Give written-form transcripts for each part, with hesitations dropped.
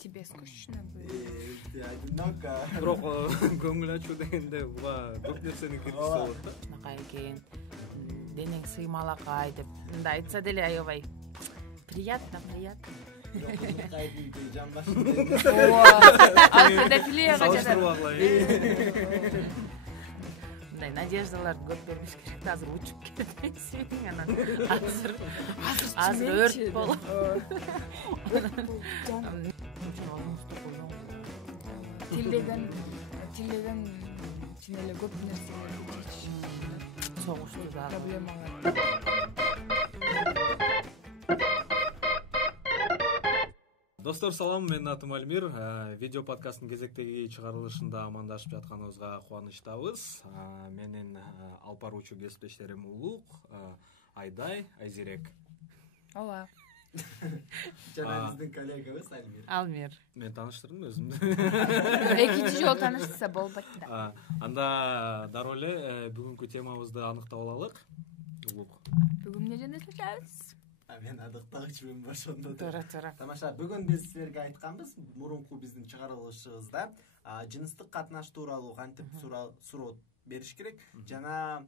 Тебе скучно было? Одиноко. Бирок көңүл ачуу дегенде буга көп нерсени киргизсе болот да. Анакай экен денең сыймалакай деп мындай айтса деле аябай приятно. Кайдын жан башында. Ооба. Педофилияга Салыштырбагыла. мындай надеждаларды көп бербеш керек. Азыр учуп кетесиң, анан азыр өрт болот. Тилдеген чын эле көп нерселерди чечиш согушту дагы. проблемалар. Достор салам, мен атым Альмир. Видео подкасттын кезектеги чыгарылышында амандашып жатканыбызга кубанычтабыз. Менин алып баруучу кесиптештерим Улук, Айдай, Айзерек. Ооба. Жана биздин коллегабыз Альмир. Алмир. Мен тааныштырдым өзүмдү. Экинчи жолу таанышса болбойт да. Анда дароо эле бүгүнкү темабызды аныктап алалык. Улук. Бүгүн эмне жөнүндө сүйлөшөбүз? Мен адыктагычмын башында. Туура. Тамаша, бүгүн биз силерге айтканбыз, мурунку биздин чыгарылышыбызда жыныстык катнаш тууралуу кантип суроо бериш керек жана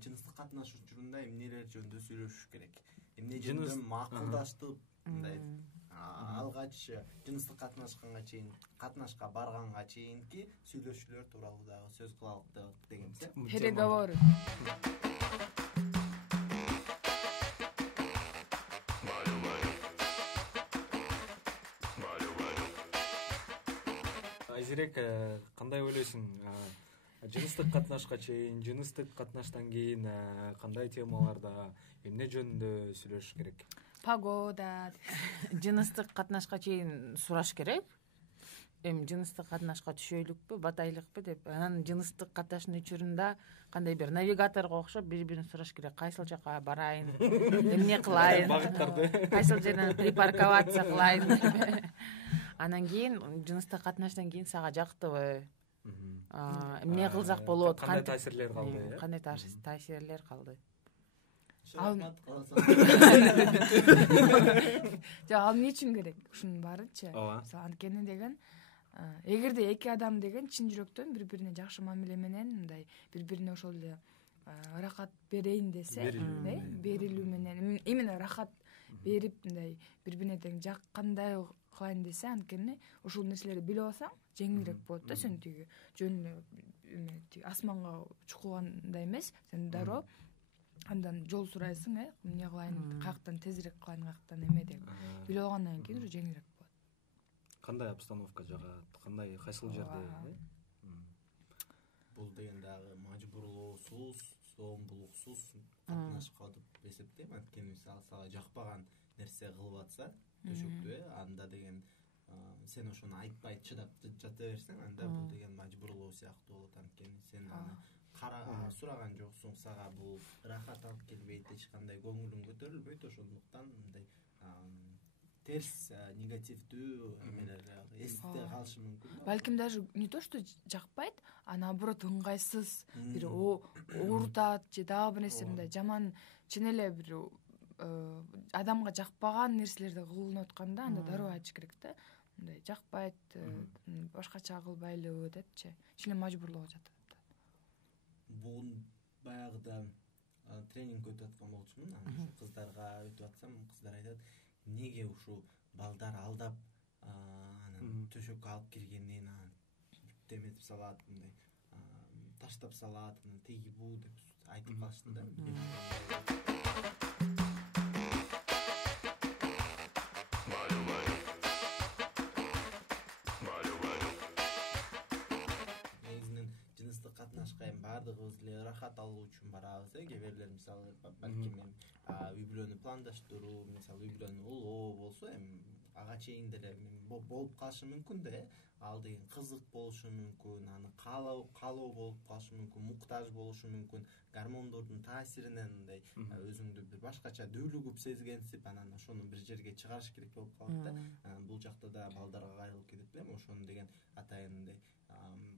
жыныстык катнаш учурунда эмнелер жөнүндө сүйлөшүш керек. Эмне жөнүндө макулдаштып, мындай алгач жыныстык катнашка барганга чейинки сүйлөшүүлөр тууралуу дагы сөз кылалык дегенбиз. Переговоры. Айзерек, кандай ойлойсуң? Жыныстык катнашка чейин, жыныстык катнаштан кийин кандай темаларда, эмне жөнүндө сүйлөшүш керек? Погода. Жыныстык катнашка чейин сураш керек. Эми жыныстык катнашка түшөйлүкпү, батайлыкпы деп. Анан жыныстык катнаштын учурунда кандай бир навигаторго окшоп бири-бирин сураш керек. Кайсыл жака барайын, эмне кылайын, Багыттарды. кайсыл жерден припарковаться кылайын. Анан кийин жыныстык катнаштан кийин сага жактыбы? Эмне кылсак болот? Кандай таасирлер калды? Кандай таасирлер калды? Жок, ал эмне үчүн керек? Ушунун баарычы. Ооба. Анткени деген эгерде эки адам деген чын жүрөктөн бири-бирине жакшы мамиле менен мындай бири-бирине ошол эле ырахат берейин десе, берилүү менен именно ырахат берип мындай бири-бирине тең жаккандай кылайын десе, анткени ушул нерселерди билип алсаң жеңилирээк болот да. Сен тиги жөн эле асманга чукулгандай эмес, сен дароо андан жол сурайсың, эмне кылайын, каяктан тезирээк кылайын, каяктан эме деп билип алгандан кийин уже жеңилирээк болот. Кандай обстановка жагат, кандай кайсыл жерде? Бул деген дагы мажбурлоосуз, соомдулуксуз катнашка деп эсептейм. Анткени мисалы сага жакпаган нерсе кылып атса, төшөктү, анда деген сен ошону айтпай чыдап жата берсең, анда бул деген мажбурлоо сыяктуу болот. Анткени сен аны сураган жоксуң, сага бул ырахат алып келбейт, эч кандай көңүлүң көтөрүлбөйт, ошондуктан мындай терс негативдүү эмелер эсте калышы мүмкүн. Балким даже не то что жакпайт, а наоборот ыңгайсыз, бир оорутат же дагы бир нерсе мындай жаман чын эле бир адамга жакпаган нерселерди кылынып атканда анда дароо айтыш керек да. Мындай жакпайт, башкача кылбайлыбы депчи. Чын эле мажбурлоого жатат. Бул баягыда тренинг өтүп аткан болчумун. Анан кыздарга өтүп атсам, кыздар айтат, неге ушул балдар алдап анан төшөккө алып киргенден анан теметип салат, мындай таштап салат, теги буу деп айтып калышты да. Негизинен жыныстык катнашка баардыгыбыз эле ырахат алуу үчүн барабыз. Кээ бирлер мисалы балким үй бүлөнү пландаштыруу, мисалы үй бүлөнү улоо болсо, ага чейин деле болуп калышы мүмкүн да. Ал деген кызык болушу мүмкүн, аны каалоо болуп калышы мүмкүн, муктаж болушу мүмкүн. Гормондордун таасиринен мындай өзүңдү бир башкача дүүлүгүп сезгенсип, анан ошону бир жерге чыгарыш керек болуп калат да. Бул жакта да балдарга кайрылып кетип элем. Ошону деген атайын мындай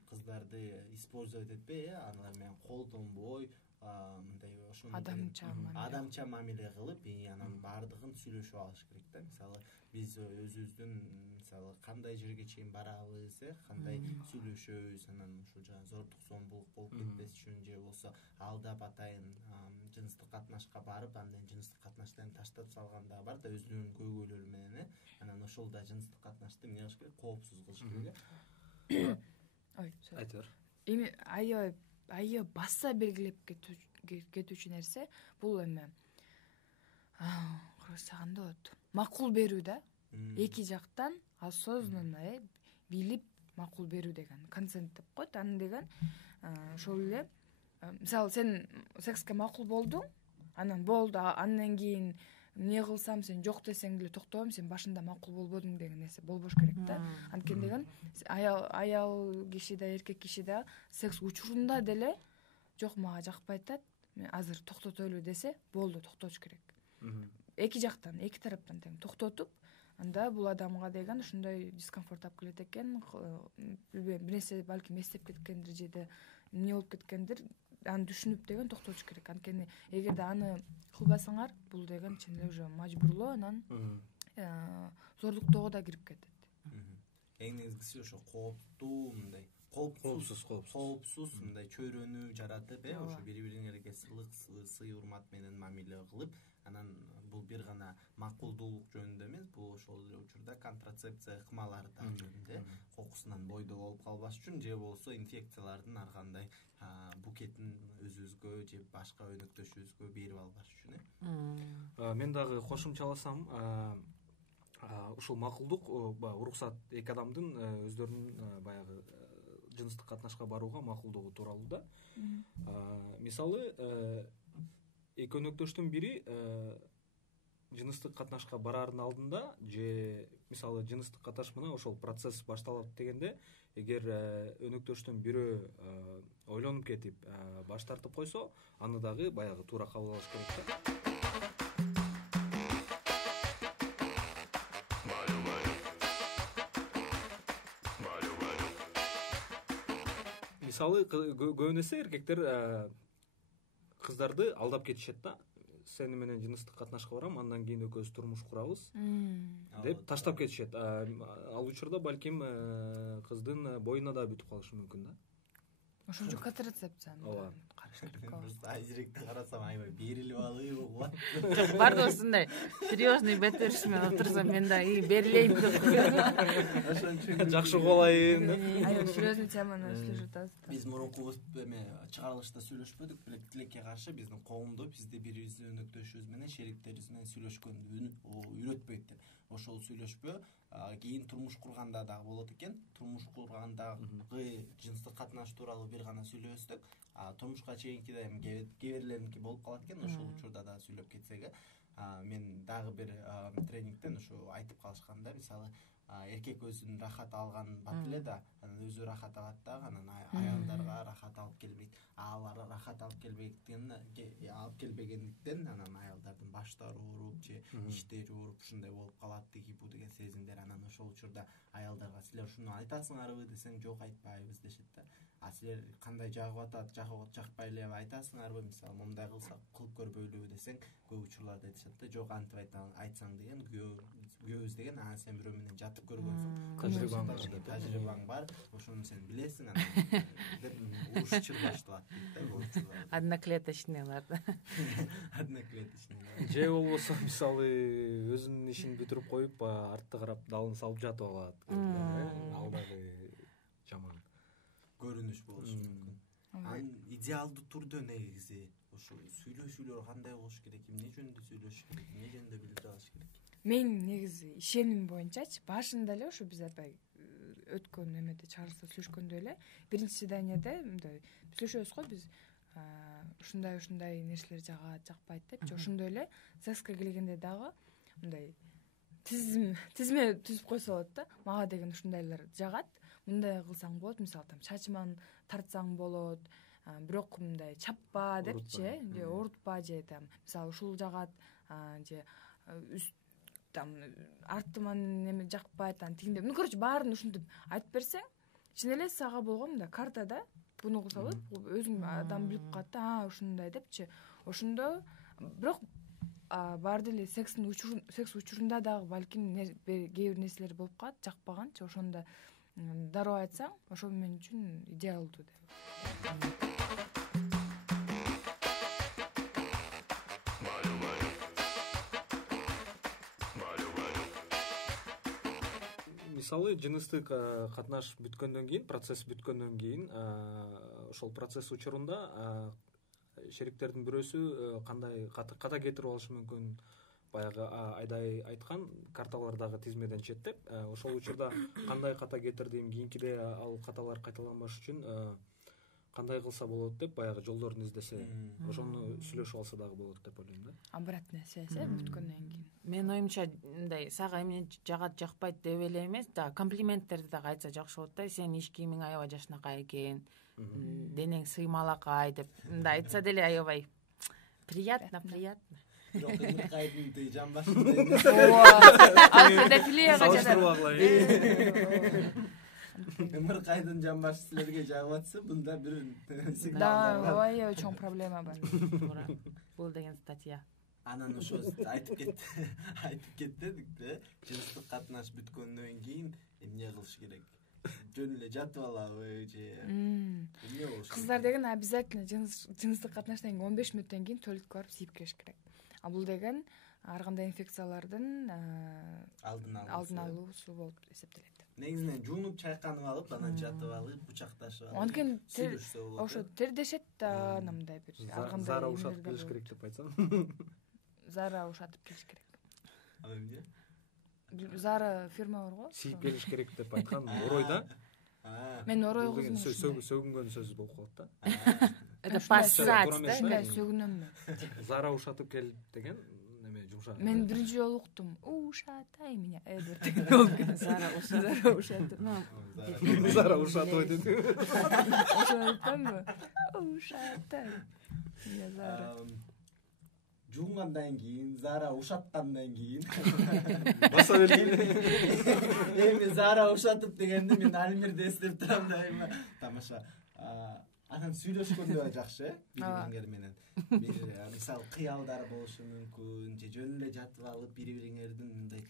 кыздарды использовать этпей, алар менен колдонбой, мындай ошону адамча мамиле кылып анан баардыгын сүйлөшүп алыш керек да. Мисалы биз өзүбүздүн мисалы кандай жерге чейин барабыз, кандай сүйлөшөбүз, анан ушул жана зордук зомбулук болуп кетпес үчүн же болбосо алдап атайын жыныстык катнашка барып, андан жыныстык катнаштан таштап салган да бар да өзүнүн көйгөйлөрү менен, анан ошол да жыныстык катнашты эмне кылыш керек, коопсуз кылыш керек. Ой, айта бер. Эми аябай баса белгилеп кетүүчү нерсе бул эми кыргызча кандай болот, макул берүү да. Эки жактан осознанно билип макул берүү деген консент деп коет. Аны деген ошол эле мисалы сен секске макул болдуң, анан болду, андан кийин эмне кылсам сен жок десең деле токтойм, сен башында макул болбодуң деген нерсе болбош керек да. Анткени деген аял киши да эркек киши да секс учурунда деле жок мага жакпай атат, мен азыр токтотойлу десе болду, токтотуш керек. Эки жактан, эки тараптан тең токтотуп, анда бул адамга деген ушундай дискомфорт алып келет экен, билбейм, бир нерсе балким эстеп кеткендир же эмне болуп кеткендир, аны түшүнүп деген токтотуш керек. Анткени эгерде аны кылбасаңар, бул деген чын эле уже мажбурлоо, анан зордуктоого да кирип кетет. Эң негизгиси ошо кооптуу, мындай коопсуз мындай чөйрөнүү жаратып, ошо бири-бириңерге сылык, сый урмат менен мамиле кылып, анан бул бир гана макулдуулук жөнүндө эмес, бул ошол эле учурда контрацепция ыкмалары да жөнүндө, кокусунан бойдо болуп калбаш үчүн же болбосо инфекциялардын ар кандай букетин өзүбүзгө же башка өнөктөшүбүзгө берип албаш үчүн. Мен дагы кошумчаласам, ушул макулдук, уруксат эки адамдын өздөрүнүн баягы жыныстык катнашка барууга макулдугу тууралуу да. Мисалы эки өнөктөштүн бири жыныстык катнашка бараардын алдында же мисалы жыныстык катнаш менен ошол процесс башталат дегенде, эгер өнөктөштүн бирөө ойлонуп кетип баш тартып койсо, аны дагы баягы туура кабыл алыш керек да. Мисалы көбүн эсе эркектер кыздарды алдап кетишет да. Сени менен жыныстык катнашка барам, андан кийин экөөбүз турмуш курабыз деп таштап кетишет. Ал учурда балким кыздын боюна да бүтүп калышы мүмкүн да. Ошол үчүн контрацепцияны караш керек. Айжиректе карасам аябай берилип алып угат. Бар да ушундай серьезный бет бериш менен отурсам мен да берилейин деп. Жакшы болайын. Аябай серьезный теманы сүйлөшүп атабыз. Биз мурунку эме чыгарылышта сүйлөшпөдүк, бирок тилекке каршы биздин коомдо бизди бирибиздин өнөктөшүбүз менен, шериктерибиз менен сүйлөшкөндү үйрөтпөйт деп. Ошол сүйлөшпөө кийин турмуш курганда дагы болот экен. Турмуш кургандагы жыныстык катнаш тууралуу бир гана сүйлөбөстүк. Турмушка чейинки да эми кээ бирлериники болуп калат экен. Ошол учурда да сүйлөп кетсек, мен дагы бир тренингден ушу айтып калышкан да, мисалы эркек өзүн рахат алган бат эле да, анан өзү рахат алат да, анан аялдарга рахат алып келбейт. Алар рахат алып келбегендиктен анан аялдардын баштары ооруп же иштери ооруп ушундай болуп калат деген сезимдер. Анан ошол учурда аялдарга силер ушуну айтасыңарбы десең, жок айтпайбыз дешет да. Силер кандай жагып атат, жакпай элеби айтасыңарбы, мисалы мындай кылсак кылып көрбөйлүбү десең, көп учурларда айтышат да, жок антип айтсаң деген күйөөбүз деген, сен бирөө менен жатып көргөнсүң, тажрыйбаң бар, ошону сен билесиң, анан деп уруш чырбашталат дейт да көп учурларда. Одноклеточныйлар да. Одноклеточныйлар. Же болбосо мисалы өзүнүн ишин бүтүрүп коюп, артты карап далын салып жатып алат. Ал дагы жаман көрүнүш болушу мүмкүн. Идеалдуу түрдө негизи ошо сүйлөшүүлөр кандай болуш керек, эмне жөнүндө сүйлөшүш керек, эмне жөнүндө билип алыш керек? Мен негизи ишеним боюнчачы башында эле ошо биз аябай өткөн эмеде чыгарылышта сүйлөшкөндө эле биринчи свиданияда мындай сүйлөшөбүз го, биз ушундай нерселер жагат, жакпайт деп, же ошондой эле секске келгенде дагы мындай тизме түзүп койсо болот да. Мага деген ушундайлар жагат, мындай кылсаң болот, мисалы там чачыман тартсаң болот, бирок мындай чаппа депчи, же оорутпа, же там мисалы ушул жагат, же там артыман неме жакпайт, тигиндей. Короче, баарын ушинтип айтып берсең, чын эле сага болгон мындай картада буну кылса болот, өзүң адам билип калат да, ушундай депчи. Ошондо бирок баарды эле секс учурунда дагы балким кээ бир нерселер болуп калат, жакпаганчы, ошондо дароо айтсаң, ошол мен үчүн идеалдуу деп. Мисалы, жыныстык катнаш бүткөндөн кийин, процесс бүткөндөн кийин, ошол процесс учурунда шериктердин бирөөсү кандай ката кетирип алышы мүмкүн, баягы Айдай айткан карталардагы тизмеден четтеп, ошол учурда кандай ката кетирдим, кийинкиде ал каталар кайталанбаш үчүн кандай кылса болот деп баягы жолдорун издесе, ошону сүйлөшүп алса дагы болот деп ойлойм да. Обратная связь бүткөндөн кийин. Менин оюмча мындай сага эмне жагат жакпайт деп эле эмес, да комплименттерди дагы айтса жакшы болот да. Сенин иш кийимиң аябай жакшынакай экен, денең сыймалакай деп мындай айтса деле аябай приятно. Жок, Ымыркайдын жамбашында эмес. Педофилияга жатат. Ымыркайдын жамбашы силерге жагып атса, мында бир сигнал Да, аябай чоң проблема бар. Бул деген статья. Анан ошо айтып кеттик да, жыныстык катнаш бүткөндөн кийин эмне кылыш керек? Жөн эле жатып алабы же эмне болуш керек? Кыздар деген обязательно жыныстык катнаштан кийин 15 мүнөттөн кийин туалетке барып сийип келиш керек. Бул деген ар кандай инфекциялардын алдын алуусу болуп эсептелет. Негизинен жуунуп чайканып алып, анан жатып алып, кучакташып алып. Анткени ошо тердешет да, анандай бир ар кандай зара ушатып келиш керек деп айтсам. Зара ушатып келиш керек. Ал эмне? Зара фирма барго? Сийип келиш керек деп айткан оройда. Мен орой кызым. Сөгүнгөн сөз болуп калат да. Это поссать, да, сөгүнөм мен. Зара ушатып кел деген неме жумшак. Мен биринчи жолу уктум. Ушатай меня, Эдвард. Зара ушатып. Зара ушатып деди. Ошо айтканбы? Ушатай. Я Зара. Жуунгандан кийин, Зара ушаткандан кийин. Баса бергенде. Эми Зара ушатып дегенде мен Альмирди эстеп турам да. Тамаша. Анан сүйлөшкөндө жакшы, бири-бириңер менен. Мисалы кыялдар болушу мүмкүн, же жөн эле жатып алып бири-бириңердин мындай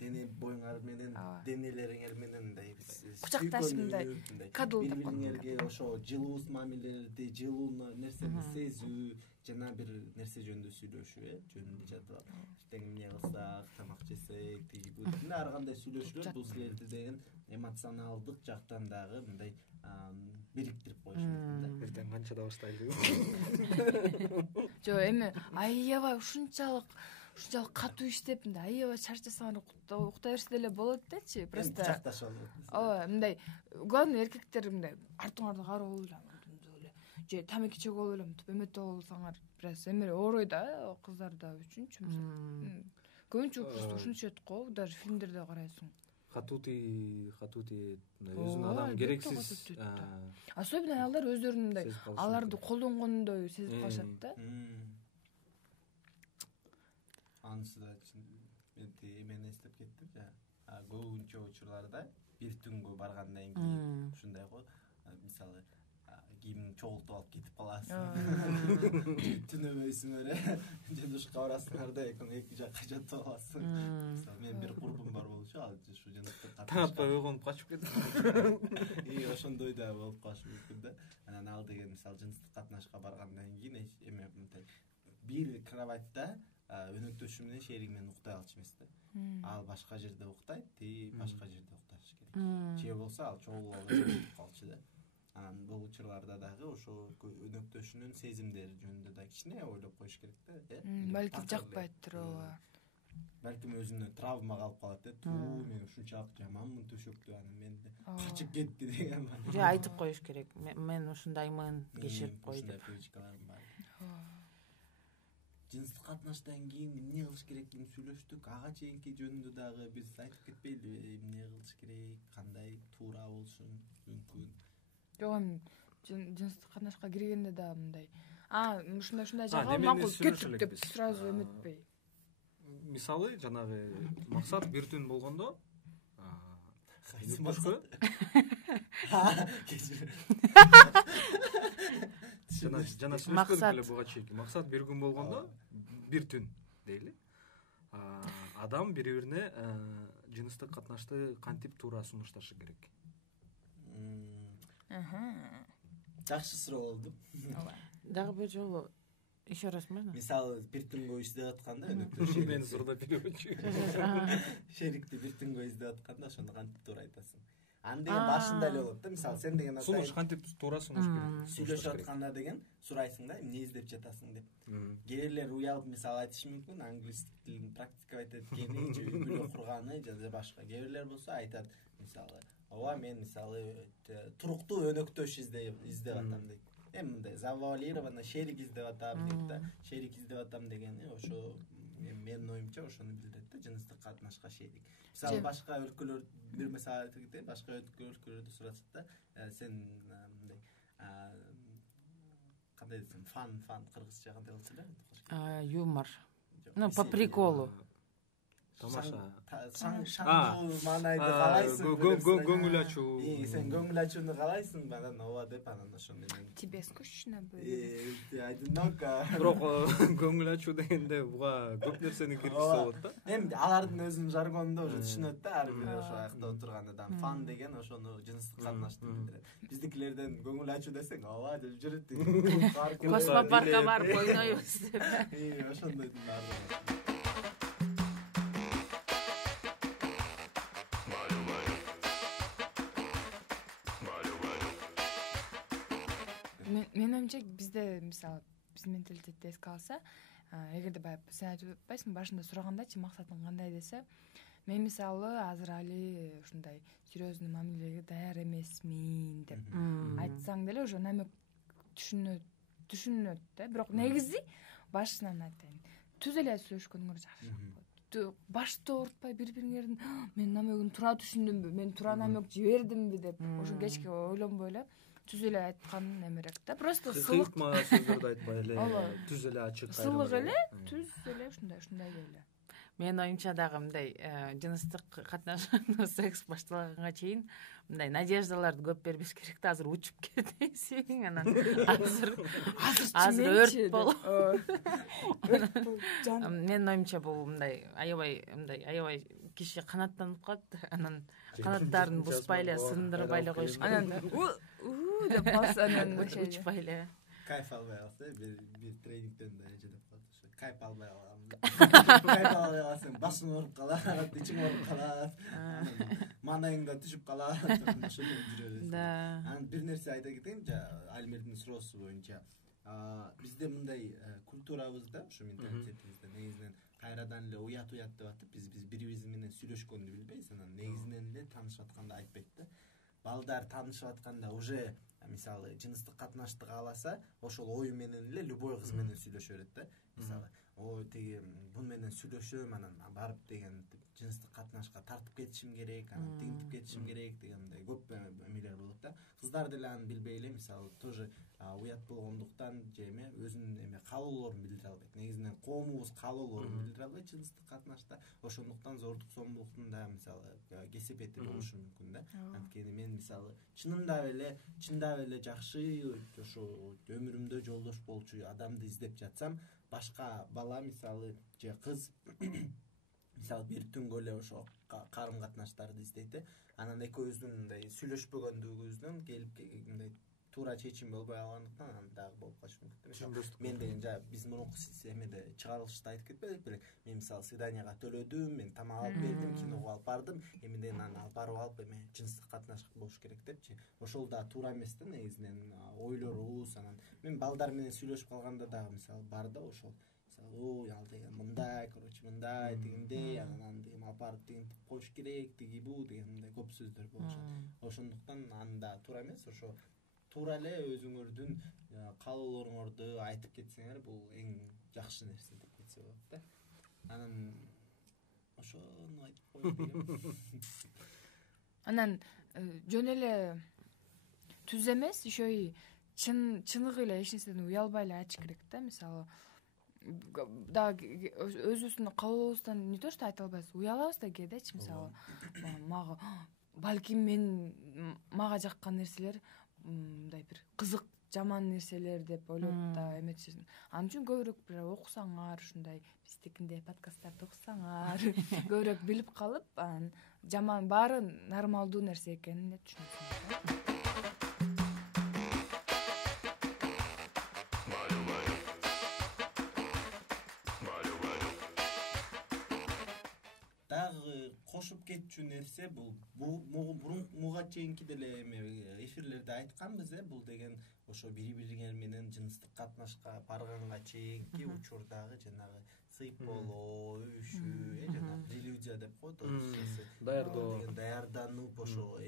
дене боюңар менен, денелериңер менен мындай кучакташып мындай кадл деп бири-бириңерге ошо жылуу мамилелерди, жылуу нерсени сезүү, жана бир нерсе жөнүндө сүйлөшүү, жөн эле жатып алып, эртең эмне кылсак, тамак жесек, тиги ар кандай сүйлөшүүлөр бул силерди деген эмоционалдык жактан дагы мындай бириктирип коюш мүмкүн да. Эртең канчада баштайлы? Жо, эми аябай ушунчалык катуу иштеп, мындай аябай чарчасаң укта берсе деле болот дечи. Просто кучакташып алып. Ооба, мындай главный эркектер мындай артыңарды карап эле, же тамеки чегип алып эле мынтип эметип алсаңар, бираз эме орой да, кыздарда үчүнчү. Көбүнчө просто ушунча го, даже фильмдерде карайсың. Катути өзүнүн адам керексиз. Особенно аялдар өздөрүнүн мындай аларды колдонгондой сезип калышат да. Анысы да мен эмени эстеп кеттим да. Көбүнчө учурларда бир түнгө баргандан кийин ушундай го, мисалы кийимиңди чогултуп алып кетип каласың. Түнөбөйсүң эле, же душка барасыңар да эки жакка жатып аласың. Мисалы мен бир курбум бар болчу, ал ушу жыныстык таапай ойгонуп качып кетти. Ошондой да болуп калышы мүмкүн да. Анан ал деген мисалы жыныстык катнашка баргандан кийин эме бир кроватьта өнөктөшү менен шерик менен уктай алчу эмес да. Ал башка жерде уктайт, башка жерде укташ керек. Же болсо ал чогулуп алып калчу да. Анан бул учурларда дагы ошо өнөктөшүнүн сезимдери жөнүндө да кичине ойлоп коюш керек да. Балки жакпайттыр, ооба. Балким өзүнө травма калып калат да. Мен ушунчалык жаманмын төшөктө, анан мен качып кетти деген. Же айтып коюш керек. Мен ушундаймын, кеширип кой деп. Привычкаларым бар. Жыныстык катнаштан кийин эмне кылыш керектигин сүйлөштүк. Ага чейинки жөнүндө дагы биз айтып кетпейлиби? Эмне кылыш керек, кандай туура болушу мүмкүн? Жок, жыныстык катнашка киргенде да мындай. Ушундай жага макул кеттик деп сразу эметпей. Мисалы, жанагы максат бир түн болгондо, жана Максат. эле буга чейинки максат бир күн болгондо бир түн дейли адам бири бирине жыныстык катнашты кантип туура сунушташы керек? Жакшы суроо болду. Дагы бир жолу еще раз можно? Мисалы бир түнгө издеп атканда өнөктөр Мен сурда билебечү. шерикти бир түнгө издеп атканда ошону кантип туура айтасың? Аны деген башында эле болот да. Мисалы сен деген Сунуш кантип туура сунуш керек? сүйлөшүп атканда деген сурайсың да, эмне издеп жатасың деп. Кээ бирлер уялып мисалы айтышы мүмкүн, англис тилин практиковать эткени же үй бүлө курганы же башка. Кээ бирлер болсо айтат, мисалы, ооба мен мисалы туруктуу өнөктөш издеп атам дейт. Мындай завуалированно шерик издеп атам дейт да. Шерик издеп атам дегени ошо менин оюмча ошону билдирет да, жыныстык катнашка шерик. Мисалы башка өлкөлөр бир мисалы айтып башка өлкөлөрдө сурашат да, сен мындай кандай десем, фан кыргызча кандай болчу эле? Юмор. Ну, по приколу. Тамаша. Шаңдуу маанайды каалайсың? Көңүл ачуу. Сен көңүл ачууну каалайсың, анан ооба деп анан ошо менен. Тебе скучно было? Одиноко. Бирок көңүл ачуу дегенде буга көп нерсени киргизсе болот да. Эми алардын өзүнүн жаргонунда уже түшүнөт да, ар бир ошо аякта отурган адам. Фан деген ошону жыныстык катнашты билдирет. Биздикилерден көңүл ачуу десең, ооба деп жүрөт. Космопаркка барып ойнойбуз деп. Ошондойдун баардыгы. Мен оюмча бизде мисалы биздин менталитетти эске алса, эгерде баягы сен айтып атпайсың башында сурагандачы максатың кандай десе, мен мисалы азыр али ушундай серьезный мамилеге даяр эмесмин деп айтсаң деле уже намек түшүнөт да. Бирок негизи башынан айтайын, түз эле сүйлөшкөнүңөр жакшы. Башты оорутпай бири-бириңердин мен намегин туура түшүндүмбү, мен туура намек жибердимби деп ошо кечке ойлонбой эле түз эле айткан эмерээк да. Просто сылык сөздөрдү айтпай эле, түз эле ачык сылык эле, түз эле ушундай эле. Менин оюмча дагы мындай жыныстык катнашуу секс башталганга чейин мындай надеждаларды көп бербеш керек да. Азыр учуп кетесиң, анан азыр өрт болуп. Менин оюмча бул мындай аябай киши канаттанып калат, анан канаттарын бузбай эле, сындырбай эле коюш керек. Анан деп калса анан учпай эле. Кайф албай калса, бир тренингден да эже деп калат. Кайф албай кайф албай калсаң башың ооруп калат, ичиң ооруп калат, маанайың да түшүп калат, ошондой жүрө бересиң. Анан бир нерсе айта кетейин, Альмирдин суроосу боюнча, бизде мындай культурабызда, ушу менталитетибизде негизинен кайрадан эле уят деп атып, биз бири-бириз менен сүйлөшкөндү билбейбиз, анан негизинен эле таанышып атканда айтпайт да. Балдар таанышып атканда уже мисалы жыныстык катнашты кааласа, ошол ою менен эле любой кыз менен сүйлөшө берет да. Мисалы, тиги бун менен сүйлөшөм, анан барып деген жыныстык катнашка тартып кетишим керек, анан тигинтип кетишим керек дегендей көп эмелер болот да. Кыздар деле аны билбей эле, мисалы, тоже уят болгондуктан же эме өзүнүн каалоолорун билдире албайт. Негизинен коомубуз каалоолорун билдире албайт жыныстык катнашта. Ошондуктан зордук зомбулуктун да мисалы кесепети болушу мүмкүн да. Анткени мен мисалы чындап эле жакшы ошо өмүрүмдө жолдош болчу адамды издеп жатсам, башка бала мисалы же кыз мисалы бир түнгө эле ошо карым катнаштарды издейт, анан экөөбүздүн мындай сүйлөшпөгөндүгүбүздөн келип мындай туура чечим болбой калгандыктан анан дагы болуп калышы мүмкүн. Мен деген биз мурунку эмеде чыгарылышта айтып кетпедик беле? Мен мисалы свиданияга төлөдүм, мен тамак алып бердим, киного алып бардым, эмнеден аны алып барып алып жыныстык катнаш болуш керек депчи. Ошол да туура эмес да, негизинен ойлорубуз. Анан мен балдар менен сүйлөшүп калганда дагы мисалы бар да ошол. Мисалы, ал деген мындай, мындай, тигиндей, анан деген алып барып тигинтип коюш керек, тиги бу деген мындай көп сөздөр болушат. Ошондуктан аны да туура эмес, ошо туура эле өзүңөрдүн каалоолоруңорду айтып кетсеңер, бул эң жакшы нерсе деп кетсе болот да. Анан ошону айтып коюп берем. Анан жөн эле түз эмес, еще и чыныгы эле эч нерседен уялбай эле айтыш керек да. Мисалы, дагы өзүбүздүн каалообуздан не то что айта албайбыз, уялабыз да кээдечи. Мисалы, балким мага жаккан нерселер мындай бир кызык жаман нерселер деп ойлоп да эметсиз. Ал үчүн көбүрөөк бир окусаңар, ушундай биздикиндей подкасттарды окусаңар, көбүрөөк билип калып, анан жаман баары нормалдуу нерсе экенин түшүнөсүңөр. Дагы кошуп кетчү нерсе бул муга чейинки деле эме эфирлерде айтканбыз, бул деген ошо бири-бириңер менен жыныстык катнашка барганга чейинки учурдагы жанагы сыйып болуу, өбүшүү, жанагы прелюдия деп коет, даярдоо деген даярданып ошо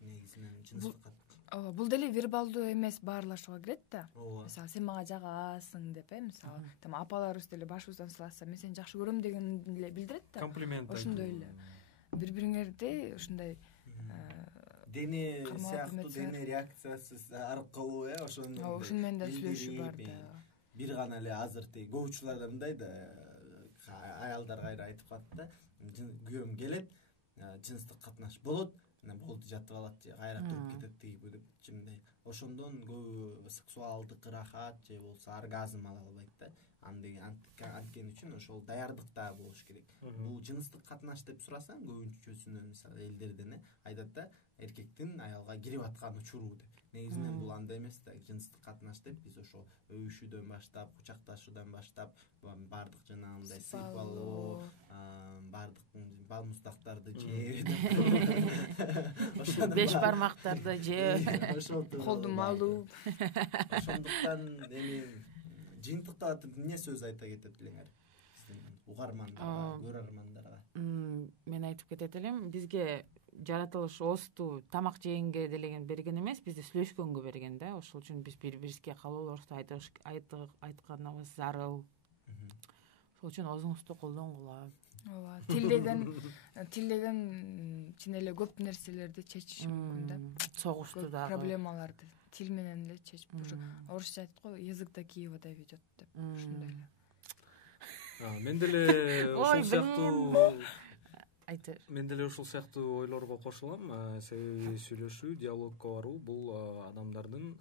негизинен жыныстык катнаш. Ооба, бул деле вербалдуу эмес баарлашууга кирет да. Ооба. Мисалы, сен мага жагасың деп, мисалы, там апаларыбыз деле башыбыздан сыласа, мен сени жакшы көрөм деген эле билдирет да. Комплимент. Ошондой эле. Бири-бириңерди ушундай дене сыяктуу дене реакциясы аркылуу ошону ошону менен да сүйлөшүү бар да. Бир гана эле азыр тиги коучуларда мындай да, аялдар кайра айтып калат да, күйөөм келет, жыныстык катнаш болот, болду жатып алат же кайра туруп кетет тиги деп, мындай ошондон көбү сексуалдык ырахат же болбосо оргазм ала албайт да. Анткени үчүн ошол даярдык да болуш керек. Бул жыныстык катнаш деп сурасаң, көбүнчөсүнөн мисалы элдерден айтат да, эркектин аялга кирип аткан учуру деп. Негизинен бул андай эмес да, жыныстык катнаш деп биз ошо өбүшүүдөн баштап, кучакташуудан баштап, баардык жанагындай сыйпалоо, баардык балмуздактарды жеп, беш бармактарды жеп, колду малуу. Ошондуктан эми жыйынтыктап атып эмне сөз айта кетет элеңер биздин угармандарга, көрөрмандарга? Мен айтып кетет элем, бизге жаратылыш осту тамак жегенге делеген берген эмес, бизди сүйлөшкөнгө берген да. Ошол үчүн биз бири-бирибизге каалоолорубузду айтканыбыз зарыл. Ошол үчүн оозуңузду колдонгула. Ооба, тилдеген чын эле көп нерселерди чечиши мүмкүн да. Согушту дагы. Проблемаларды тил менен эле чечип, ушу орусча айтат го, язык до Киева доведет деп. Ушундай эле. Мен деле ошол сыяктуу Мен деле ушул сыяктуу ойлорго кошулам. Себеби сүйлөшүү, диалогко баруу бул адамдардын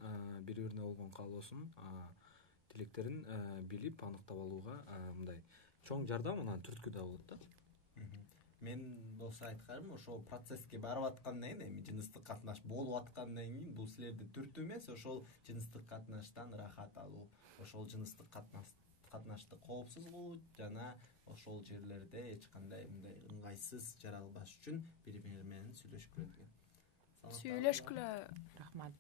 бири-бирине болгон каалоосун, тилектерин билип, аныктап алууга мындай чоң жардам, анан түрткү да болот да. Мен болсо айткарым, ошол процесске барып аткандан кийин, эми жыныстык катнаш болуп аткандан кийин бул силерди түртүү эмес, ошол жыныстык катнаштан рахат алуу, ошол жыныстык катнашты коопсуз кылуу жана ошол жерлерде эч кандай мындай ыңгайсыз жаралбаш үчүн бири-бири менен сүйлөшкүлө деген. Сүйлөшкүлө. Рахмат.